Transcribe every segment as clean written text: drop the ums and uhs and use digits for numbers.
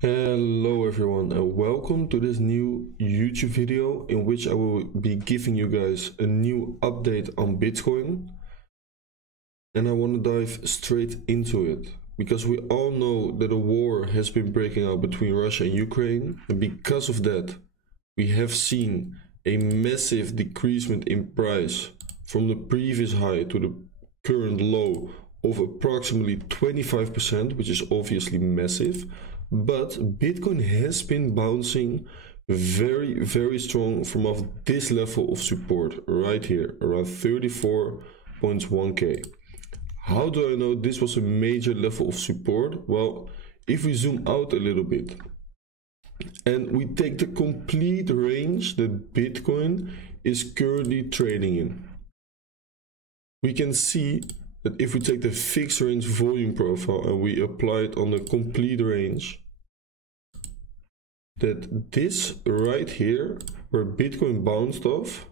Hello everyone and welcome to this new YouTube video in which I will be giving you guys a new update on Bitcoin. And I want to dive straight into it because we all know that a war has been breaking out between Russia and Ukraine, and because of that we have seen a massive decreasement in price from the previous high to the current low of approximately 25%, which is obviously massive. But Bitcoin has been bouncing very strong from off this level of support right here, around 34.1k. How do I know this was a major level of support? Well, if we zoom out a little bit and we take the complete range that Bitcoin is currently trading in, we can see that if we take the fixed range volume profile and we apply it on the complete range, that this right here, where Bitcoin bounced off,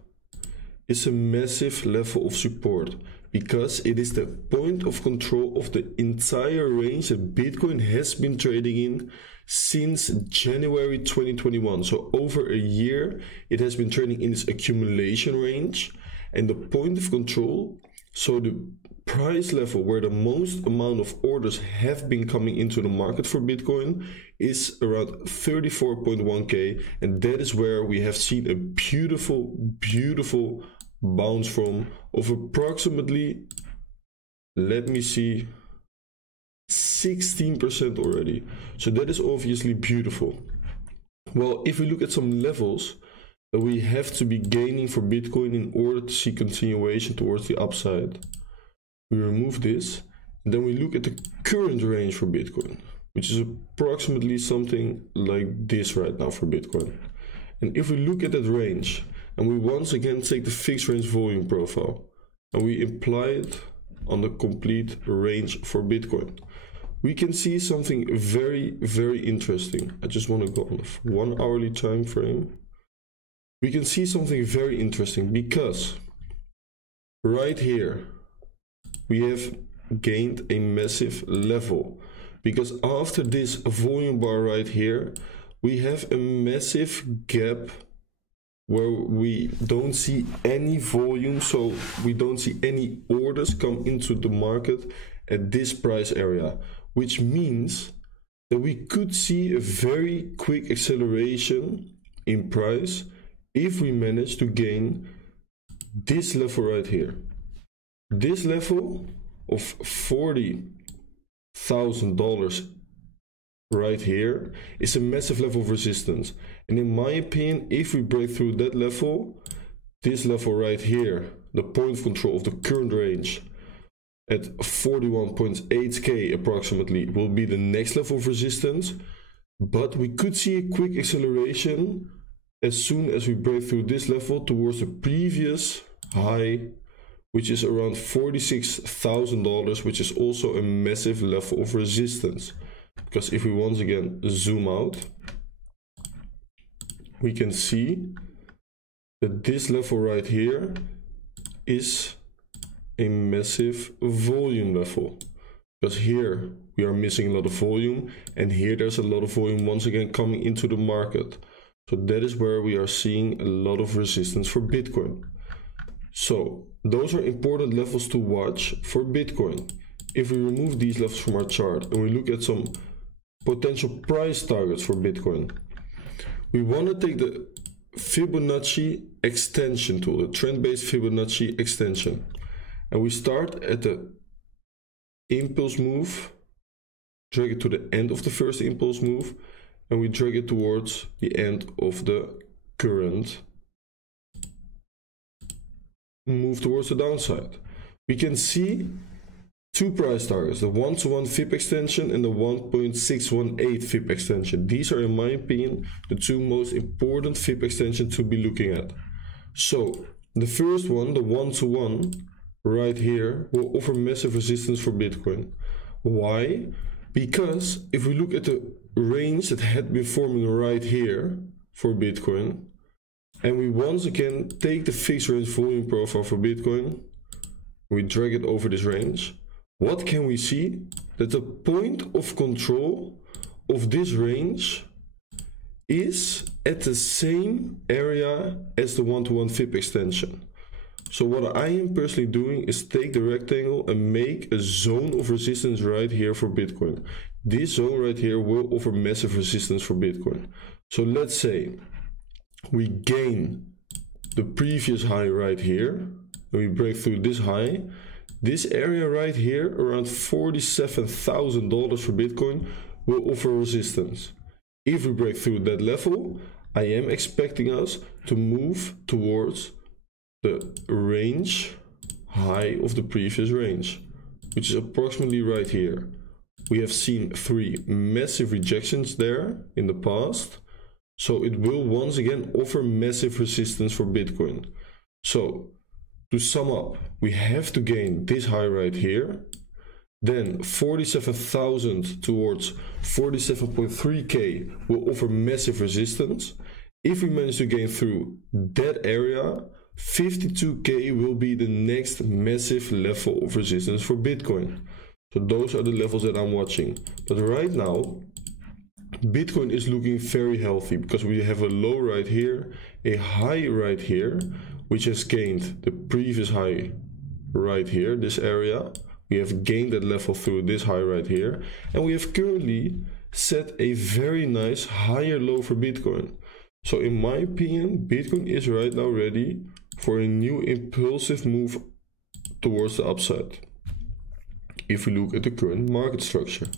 is a massive level of support, because it is the point of control of the entire range that Bitcoin has been trading in since January 2021. So over a year it has been trading in this accumulation range, and the point of control, so the price level where the most amount of orders have been coming into the market for Bitcoin, is around 34.1k, and that is where we have seen a beautiful bounce from of approximately, let me see, 16% already. So that is obviously beautiful. Well, if we look at some levels that we have to be gaining for Bitcoin in order to see continuation towards the upside, we remove this, and then we look at the current range for Bitcoin, which is approximately something like this right now for Bitcoin. And if we look at that range and we once again take the fixed range volume profile and we apply it on the complete range for Bitcoin, we can see something very interesting. I just want to go on a 1 hourly time frame. We can see something very interesting, because right here we have gained a massive level, because after this volume bar right here we have a massive gap where we don't see any volume, so we don't see any orders come into the market at this price area, which means that we could see a very quick acceleration in price if we manage to gain this level right here. This level of $40,000 right here is a massive level of resistance, and in my opinion, if we break through that level, this level right here, the point of control of the current range at 41.8k approximately, will be the next level of resistance. But we could see a quick acceleration as soon as we break through this level towards the previous high, which is around $46,000, which is also a massive level of resistance. Because if we once again zoom out, we can see that this level right here is a massive volume level, because here we are missing a lot of volume, and here there's a lot of volume once again coming into the market. So that is where we are seeing a lot of resistance for Bitcoin. So those are important levels to watch for Bitcoin. If we remove these levels from our chart and we look at some potential price targets for Bitcoin, we want to take the Fibonacci extension tool, the trend-based Fibonacci extension, and we start at the impulse move, drag it to the end of the first impulse move, and we drag it towards the end of the current move towards the downside. We can see two price targets, the 1-to-1 FIB extension and the 1.618 FIB extension. These are, in my opinion, the two most important FIB extensions to be looking at. So the first one, the 1-to-1 right here, will offer massive resistance for Bitcoin. Why? Because if we look at the range that had been forming right here for Bitcoin, and we once again take the fixed range volume profile for Bitcoin, we drag it over this range, what can we see? That the point of control of this range is at the same area as the 1-to-1 fib extension. So what I am personally doing is take the rectangle and make a zone of resistance right here for Bitcoin. This zone right here will offer massive resistance for Bitcoin. So let's say we gain the previous high right here, and we break through this high. This area right here, around $47,000 for Bitcoin, will offer resistance. If we break through that level, I am expecting us to move towards the range high of the previous range, which is approximately right here. We have seen 3 massive rejections there in the past, so it will once again offer massive resistance for Bitcoin. So to sum up, we have to gain this high right here, then 47,000 towards 47.3k will offer massive resistance. If we manage to gain through that area, 52k will be the next massive level of resistance for Bitcoin. So those are the levels that I'm watching. But right now, Bitcoin is looking very healthy because we have a low right here, a high right here, which has gained the previous high right here, this area. We have gained that level through this high right here, and we have currently set a very nice higher low for Bitcoin. So in my opinion, Bitcoin is right now ready for a new impulsive move towards the upside. If we look at the current market structure,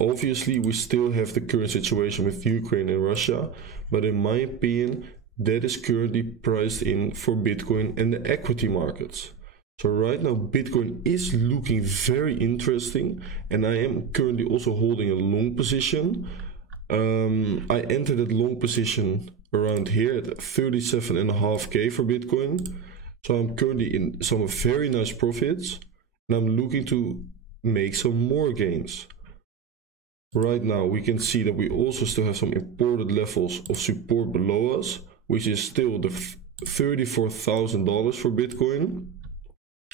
obviously we still have the current situation with Ukraine and Russia, but in my opinion, that is currently priced in for Bitcoin and the equity markets. So right now Bitcoin is looking very interesting, and I am currently also holding a long position. I entered that long position around here at 37.5k for Bitcoin. So I'm currently in some very nice profits, and I'm looking to make some more gains. Right now we can see that we also still have some important levels of support below us, which is still the $34,000 for Bitcoin,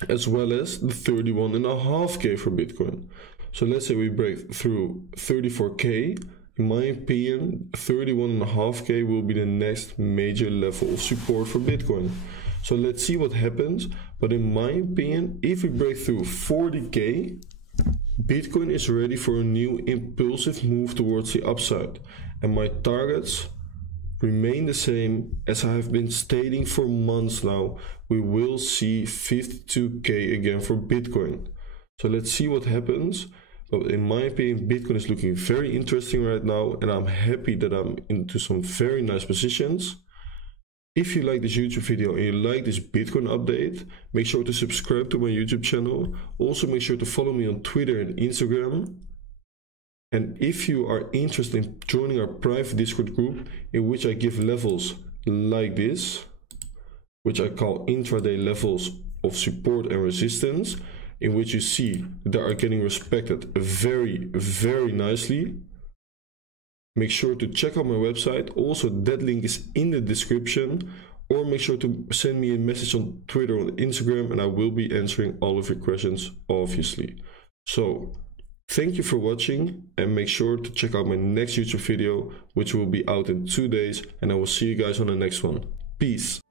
as well as the 31.5k for Bitcoin. So let's say we break through 34k. In my opinion, 31.5k will be the next major level of support for Bitcoin. So let's see what happens. But in my opinion, if we break through 40k, Bitcoin is ready for a new impulsive move towards the upside. And my targets remain the same as I have been stating for months now. We will see 52k again for Bitcoin. So let's see what happens. But in my opinion, Bitcoin is looking very interesting right now, and I'm happy that I'm into some very nice positions. If you like this YouTube video and you like this Bitcoin update, make sure to subscribe to my YouTube channel. Also make sure to follow me on Twitter and Instagram. And if you are interested in joining our private Discord group, in which I give levels like this, which I call intraday levels of support and resistance, in which you see they are getting respected very, very nicely, make sure to check out my website. Also, that link is in the description, or make sure to send me a message on Twitter or Instagram, and I will be answering all of your questions, obviously. So thank you for watching, and make sure to check out my next YouTube video, which will be out in 2 days, and I will see you guys on the next one. Peace.